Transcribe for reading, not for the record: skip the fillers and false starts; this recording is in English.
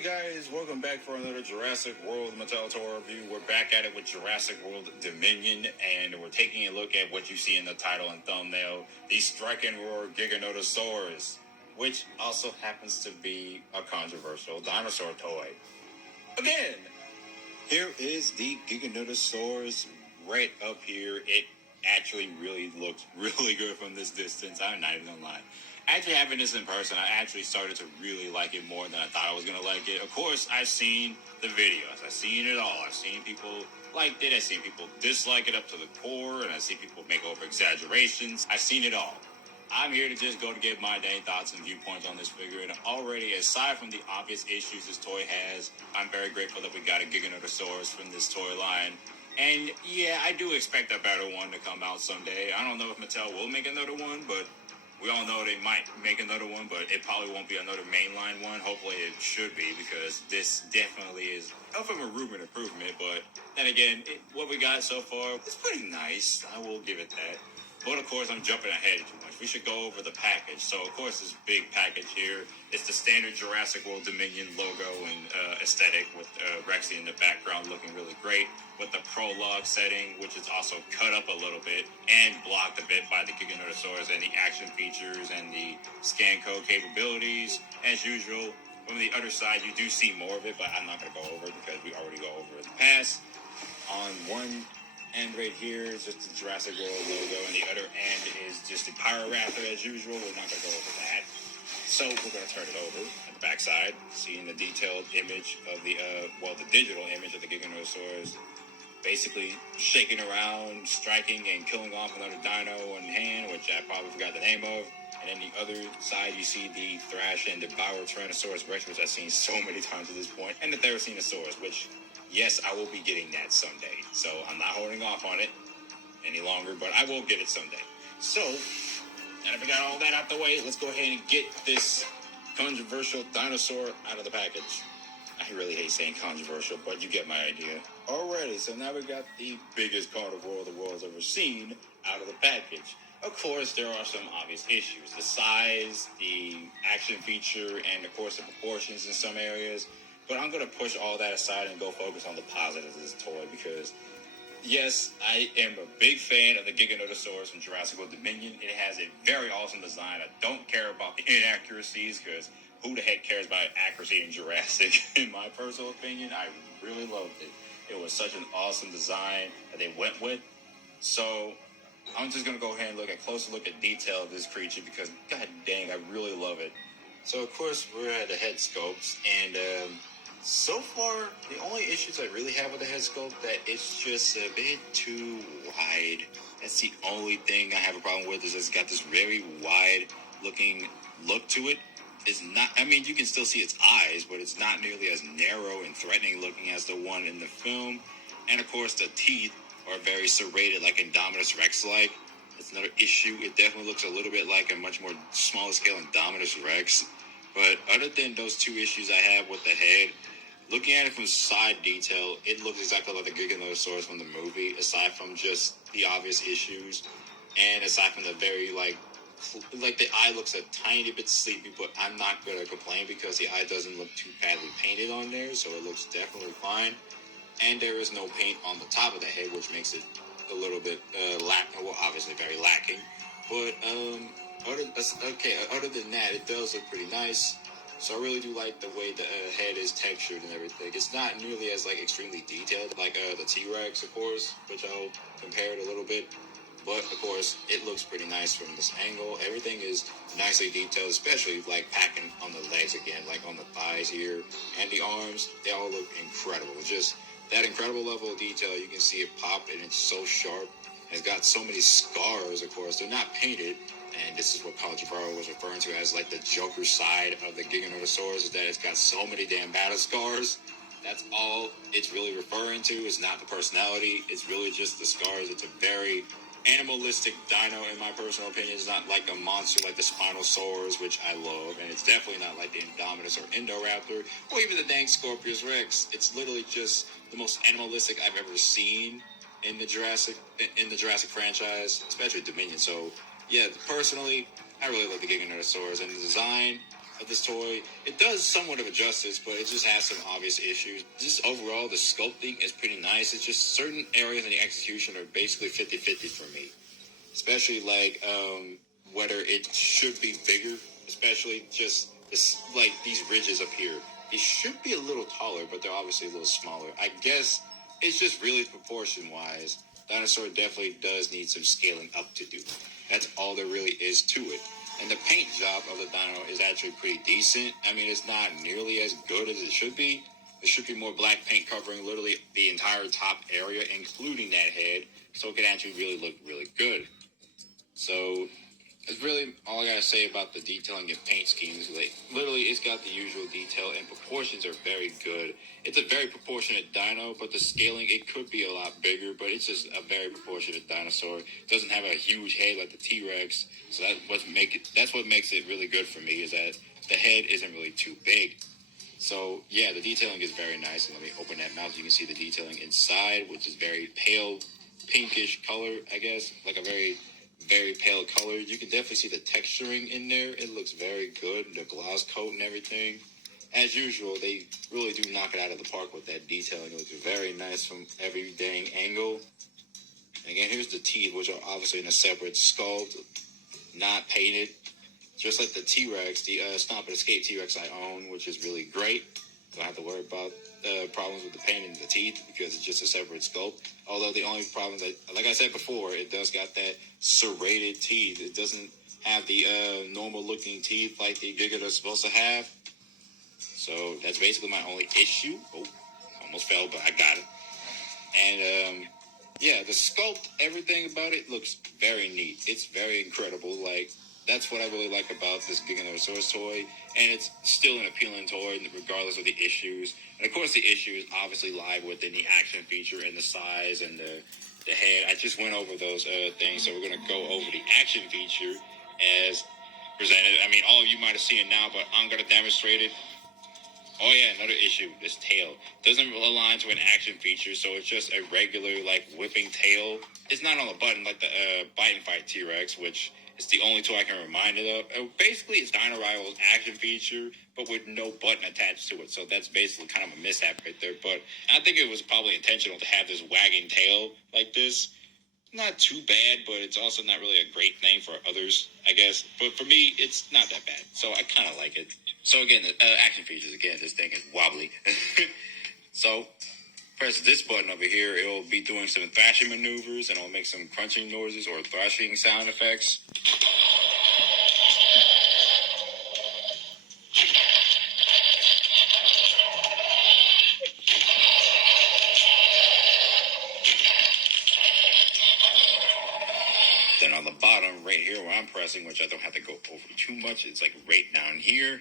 Hey guys, welcome back for another Jurassic World Mattel Toy review. We're back at it with Jurassic World Dominion, and we're taking a look at what you see in the title and thumbnail, the Strike and Roar Giganotosaurus, which also happens to be a controversial dinosaur toy. Again, here is the Giganotosaurus right up here. It actually really looks really good from this distance. I'm not even gonna lie. Actually having this in person, I actually started to really like it more than I thought I was gonna like it. Of course, I've seen the videos. I've seen it all. I've seen people liked it. I've seen people dislike it up to the core, and I've seen people make over exaggerations. I've seen it all. I'm here to just go to give my dang thoughts and viewpoints on this figure. And already, aside from the obvious issues this toy has, I'm very grateful that we got a Giganotosaurus from this toy line. And yeah, I do expect a better one to come out someday. I don't know if Mattel will make another one, but we all know they might make another one, but it probably won't be another mainline one. Hopefully it should be, because this definitely is of a room improvement. But then again, what we got so far is pretty nice. I will give it that. But of course, I'm jumping ahead too much. We should go over the package. So of course, this big package here, it's the standard Jurassic World Dominion logo and aesthetic, with Rexy in the background looking really great, with the prologue setting, which is also cut up a little bit and blocked a bit by the Giganotosaurus, and the action features and the scan code capabilities. As usual, from the other side, you do see more of it, but I'm not going to go over it because we already go over it in the past. On one end right here is just the Jurassic World logo, and the other end is just the Pyroraptor as usual. We're not going to go over that. So we're going to turn it over at the backside, seeing the detailed image of the digital image of the Giganotosaurus, basically shaking around, striking, and killing off another dino in hand, which I probably forgot the name of. And then the other side, you see the Thrash and Devour Tyrannosaurus Rex, which I've seen so many times at this point, and the Therizinosaurus, which, yes, I will be getting that someday. So I'm not holding off on it any longer, but I will get it someday. So, now that we got all that out the way, let's go ahead and get this controversial dinosaur out of the package. I really hate saying controversial, but you get my idea. Alrighty, so now we got the biggest carnivore the world's ever seen out of the package. Of course, there are some obvious issues. The size, the action feature, and of course the proportions in some areas. But I'm going to push all that aside and go focus on the positives of this toy, because yes, I am a big fan of the Giganotosaurus from Jurassic World Dominion. It has a very awesome design. I don't care about the inaccuracies, because who the heck cares about accuracy in Jurassic? In my personal opinion, I really loved it. It was such an awesome design that they went with. So I'm just going to go ahead and look at closer look at detail of this creature, because god dang, I really love it. So of course we're at the head sculpts, and so far the only issues I really have with the head sculpt, that it's just a bit too wide. That's the only thing I have a problem with, is it's got this very wide looking look to it. It's not, I mean, you can still see its eyes, but it's not nearly as narrow and threatening looking as the one in the film. And of course the teeth are very serrated, like Indominus Rex-like. That's another issue. It definitely looks a little bit like a much more smaller scale Indominus Rex. But other than those two issues I have with the head, looking at it from side detail, it looks exactly like the Giganotosaurus from the movie, aside from just the obvious issues, and aside from the very, like the eye looks a tiny bit sleepy, but I'm not going to complain because the eye doesn't look too badly painted on there, so it looks definitely fine. And there is no paint on the top of the head, which makes it a little bit obviously very lacking. But other than that, it does look pretty nice. So I really do like the way the head is textured and everything. It's not nearly as extremely detailed like the T-Rex, of course, which I'll compare it a little bit. But of course, it looks pretty nice from this angle. Everything is nicely detailed, especially packing on the legs again, like on the thighs here and the arms. They all look incredible. Just that incredible level of detail. You can see it pop, and it's so sharp. It's got so many scars, of course. They're not painted, and this is what Kyle Jabaro was referring to as the Joker side of the Giganotosaurus, is that it's got so many damn battle scars. That's all it's really referring to. It's not the personality. It's really just the scars. It's a very animalistic dino, in my personal opinion. It's not like a monster like the Spinosaurus, which I love, and it's definitely not like the Indominus or Indoraptor, or even the dang Scorpius Rex. It's literally just the most animalistic I've ever seen in the Jurassic franchise, especially Dominion. So yeah, personally, I really love the Giganotosaurus, and the design, of this toy. It does somewhat of a justice, but it just has some obvious issues. Just overall, the sculpting is pretty nice. It's just certain areas in the execution are basically 50-50 for me. Especially like whether it should be bigger, especially just like these ridges up here. It should be a little taller, but they're obviously a little smaller. I guess it's just really proportion-wise. Dinosaur definitely does need some scaling up to do. That's all there really is to it. And the paint job of the dino is actually pretty decent. I mean, it's not nearly as good as it should be. There should be more black paint covering literally the entire top area, including that head, so it can actually really look really good. So that's really all I gotta say about the detailing and paint schemes. Like, literally, it's got the usual detail, and proportions are very good. It's a very proportionate dino, but the scaling, it could be a lot bigger, but it's just a very proportionate dinosaur. It doesn't have a huge head like the T-Rex, so that's what makes it really good for me, is that the head isn't really too big. So, yeah, the detailing is very nice. And let me open that mouth. You can see the detailing inside, which is very pale, pinkish color, I guess. Like a very, very pale color. You can definitely see the texturing in there. It looks very good. The gloss coat and everything. As usual, they really do knock it out of the park with that detailing. It looks very nice from every dang angle. And again, here's the teeth, which are obviously in a separate sculpt, not painted. Just like the T-Rex, the Stomp and Escape T-Rex I own, which is really great. Don't have to worry about problems with the paint and the teeth because it's just a separate sculpt. Although the only problem that, like I said before, it does got that serrated teeth. It doesn't have the normal looking teeth like the Giga is supposed to have. So that's basically my only issue. Oh, almost fell, but I got it. And yeah, the sculpt, everything about it looks very neat. It's very incredible. Like, that's what I really like about this Giganotosaurus toy. And it's still an appealing toy, regardless of the issues. And of course, the issues obviously lie within the action feature and the size and the head. I just went over those things, so we're going to go over the action feature as presented. I mean, all of you might have seen it now, but I'm going to demonstrate it. Oh yeah, another issue, this tail. Doesn't align to an action feature, so it's just a regular, like, whipping tail. It's not on the button like the Bite and Fight T-Rex, which is the only tool I can remind it of. Basically, it's Dino Rival's action feature, but with no button attached to it, so that's basically kind of a mishap right there. But I think it was probably intentional to have this wagging tail like this. Not too bad, but it's also not really a great thing for others, I guess. But for me, it's not that bad, so I kind of like it. So again, the action features, again, this thing is wobbly. So, press this button over here, it'll be doing some thrashing maneuvers, and it'll make some crunching noises or thrashing sound effects. Then on the bottom, right here where I'm pressing, which I don't have to go over too much, it's like right down here.